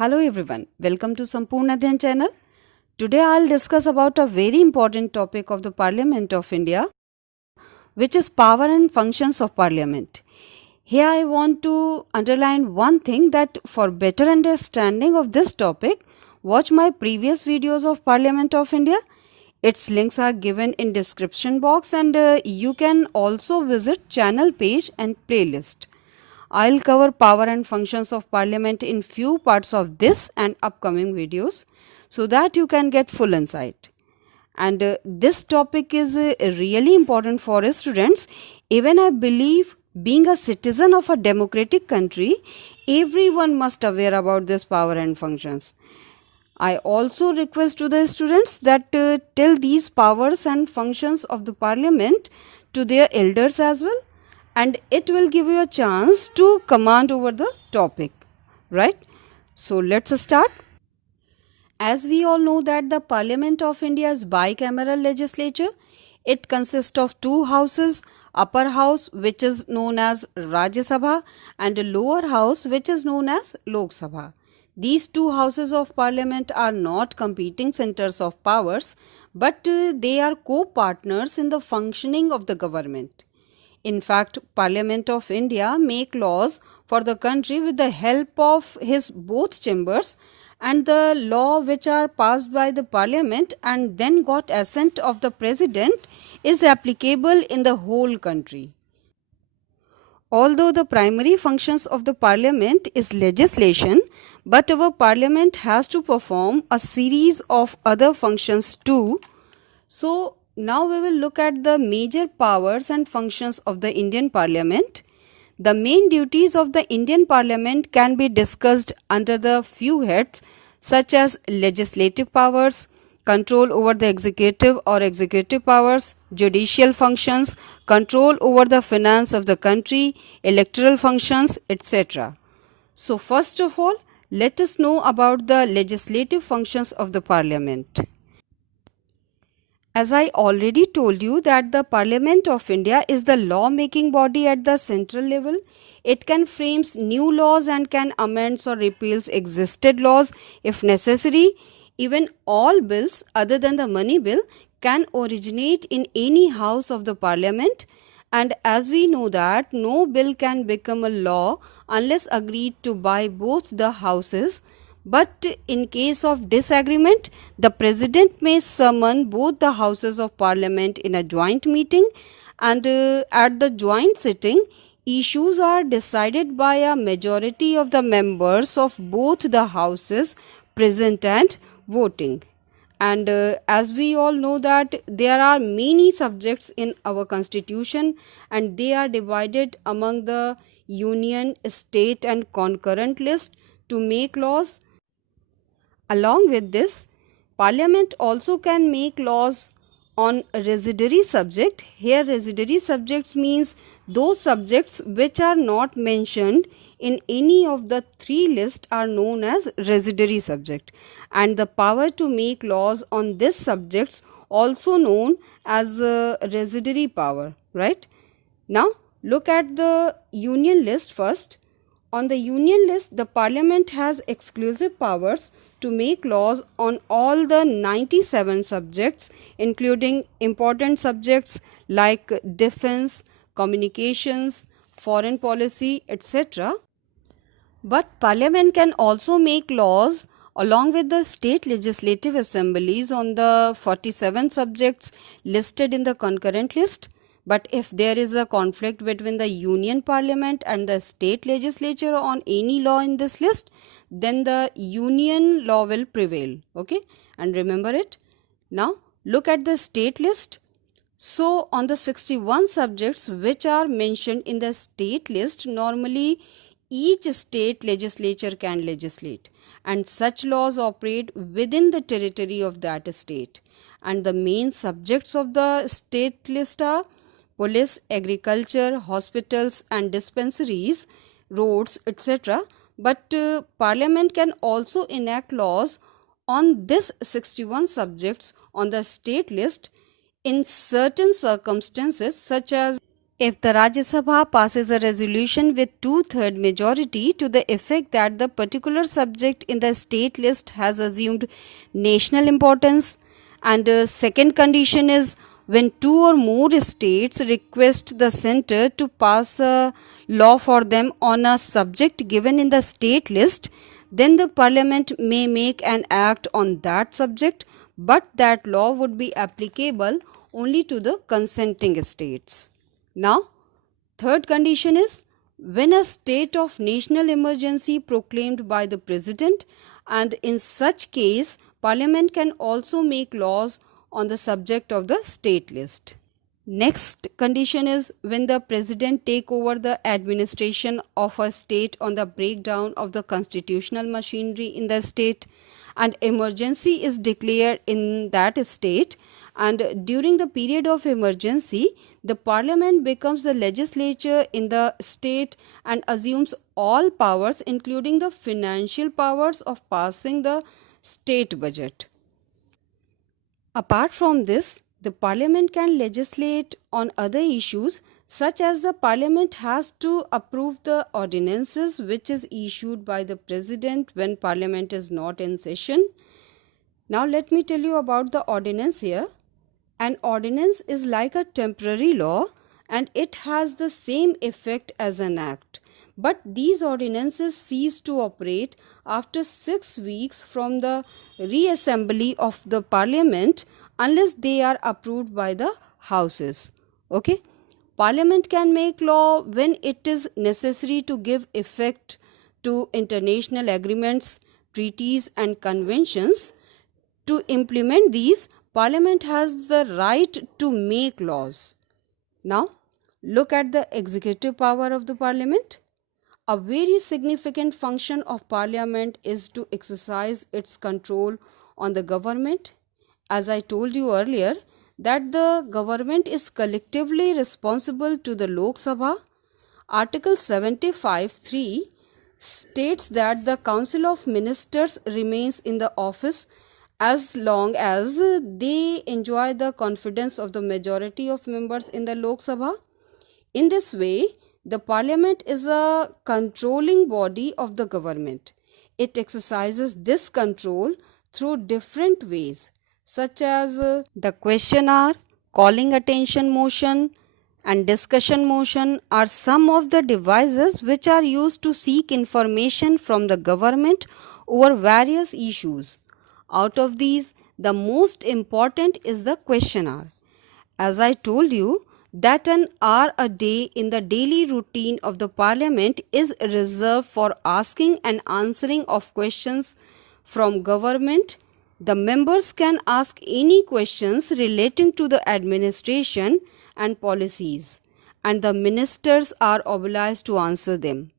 Hello everyone, welcome to Sampoorna Adhyan channel. Today I'll discuss about a very important topic of the Parliament of India, which is power and functions of Parliament. Here I want to underline one thing, that for better understanding of this topic, watch my previous videos of Parliament of India. Its links are given in description box, and you can also visit channel page and playlist. I'll cover power and functions of Parliament in few parts of this and upcoming videos so that you can get full insight. And this topic is really important for students. Even I believe, being a citizen of a democratic country, everyone must aware about this power and functions. I also request to the students that tell these powers and functions of the Parliament to their elders as well, and it will give you a chance to command over the topic, right? So let's start. As we all know that the Parliament of India is bicameral legislature. It consists of two houses, upper house which is known as Rajya Sabha and a lower house which is known as Lok Sabha. These two houses of Parliament are not competing centers of powers, but they are co-partners in the functioning of the government. In fact, Parliament of India make laws for the country with the help of his both chambers, and the law which are passed by the Parliament and then got assent of the President is applicable in the whole country. Although the primary functions of the Parliament is legislation, but our Parliament has to perform a series of other functions too. So now we will look at the major powers and functions of the Indian Parliament. The main duties of the Indian Parliament can be discussed under the few heads such as legislative powers, control over the executive or executive powers, judicial functions, control over the finance of the country, electoral functions, etc. So first of all, let us know about the legislative functions of the Parliament. As I already told you that the Parliament of India is the law-making body at the central level. It can frame new laws and can amend or repeal existing laws if necessary. Even all bills other than the money bill can originate in any house of the Parliament. And as we know that no bill can become a law unless agreed to by both the houses. But in case of disagreement, the President may summon both the houses of Parliament in a joint meeting, and at the joint sitting, issues are decided by a majority of the members of both the houses present and voting. And as we all know that there are many subjects in our constitution, and they are divided among the union, state and concurrent list to make laws. Along with this, Parliament also can make laws on residuary subject. Here residuary subjects means those subjects which are not mentioned in any of the three lists are known as residuary subject, and the power to make laws on these subjects also known as residuary power, right? Now look at the union list first. On the union list, the Parliament has exclusive powers to make laws on all the 97 subjects, including important subjects like defense, communications, foreign policy, etc. But Parliament can also make laws along with the state legislative assemblies on the 47 subjects listed in the concurrent list. But if there is a conflict between the Union Parliament and the state legislature on any law in this list, then the Union law will prevail. Okay, and remember it. Now look at the state list. So, on the 61 subjects which are mentioned in the state list, normally each state legislature can legislate, and such laws operate within the territory of that state. And the main subjects of the state list are police, agriculture, hospitals, and dispensaries, roads, etc. But Parliament can also enact laws on this 61 subjects on the state list in certain circumstances, such as if the Rajya Sabha passes a resolution with two-third majority to the effect that the particular subject in the state list has assumed national importance. And the second condition is when two or more states request the center to pass a law for them on a subject given in the state list, then the parliament may make an act on that subject, but that law would be applicable only to the consenting states. Now, third condition is when a state of national emergency proclaimed by the president, and in such case parliament can also make laws on the subject of the state list. Next condition is when the president take over the administration of a state on the breakdown of the constitutional machinery in the state, and emergency is declared in that state, and during the period of emergency the parliament becomes the legislature in the state and assumes all powers including the financial powers of passing the state budget. Apart from this, the parliament can legislate on other issues, such as the parliament has to approve the ordinances which is issued by the president when parliament is not in session. Now let me tell you about the ordinance here. An ordinance is like a temporary law and it has the same effect as an act. But these ordinances cease to operate after 6 weeks from the reassembly of the parliament unless they are approved by the houses. Okay? Parliament can make law when it is necessary to give effect to international agreements, treaties and conventions. To implement these, Parliament has the right to make laws. Now, look at the executive power of the Parliament. A very significant function of Parliament is to exercise its control on the government. As I told you earlier, that the government is collectively responsible to the Lok Sabha. Article 75(3) states that the Council of Ministers remains in the office as long as they enjoy the confidence of the majority of members in the Lok Sabha. In this way, the Parliament is a controlling body of the government. It exercises this control through different ways, such as the question hour, calling attention motion, and discussion motion are some of the devices which are used to seek information from the government over various issues. Out of these, the most important is the question hour. As I told you, that an hour a day in the daily routine of the parliament is reserved for asking and answering of questions from government. The members can ask any questions relating to the administration and policies, and the ministers are obliged to answer them.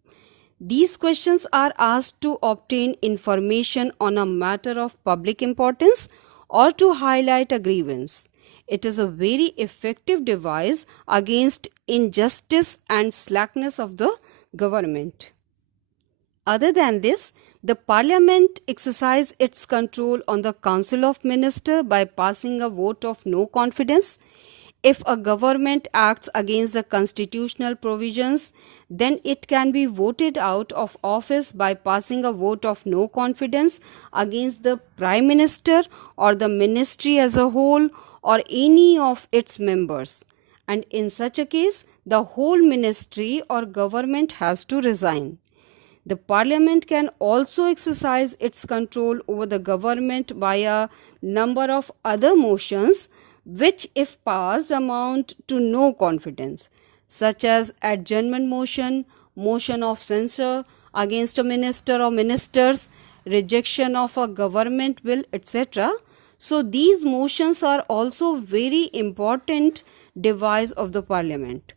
These questions are asked to obtain information on a matter of public importance or to highlight a grievance. It is a very effective device against injustice and slackness of the government. Other than this, the Parliament exercises its control on the Council of Ministers by passing a vote of no confidence. If a government acts against the constitutional provisions, then it can be voted out of office by passing a vote of no confidence against the Prime Minister or the ministry as a whole or any of its members. And in such a case, the whole ministry or government has to resign. The Parliament can also exercise its control over the government by a number of other motions which, if passed, amount to no confidence, such as adjournment motion, motion of censure against a minister or ministers, rejection of a government bill, etc. So these motions are also very important device of the parliament.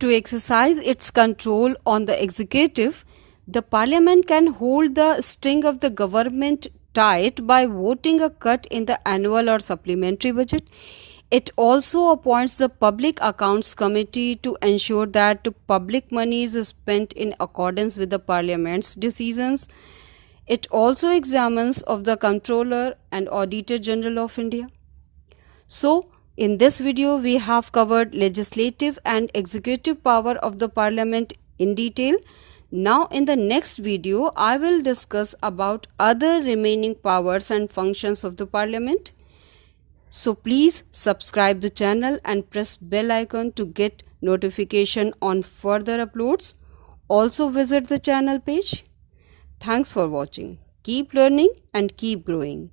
To exercise its control on the executive, the parliament can hold the string of the government tight by voting a cut in the annual or supplementary budget. It also appoints the Public Accounts Committee to ensure that public money is spent in accordance with the Parliament's decisions. It also examines of the Comptroller and Auditor General of India. So, in this video, we have covered legislative and executive power of the Parliament in detail. Now, in the next video, I will discuss about other remaining powers and functions of the Parliament. So please subscribe the channel and press bell icon to get notification on further uploads. Also visit the channel page. Thanks for watching. Keep learning and keep growing.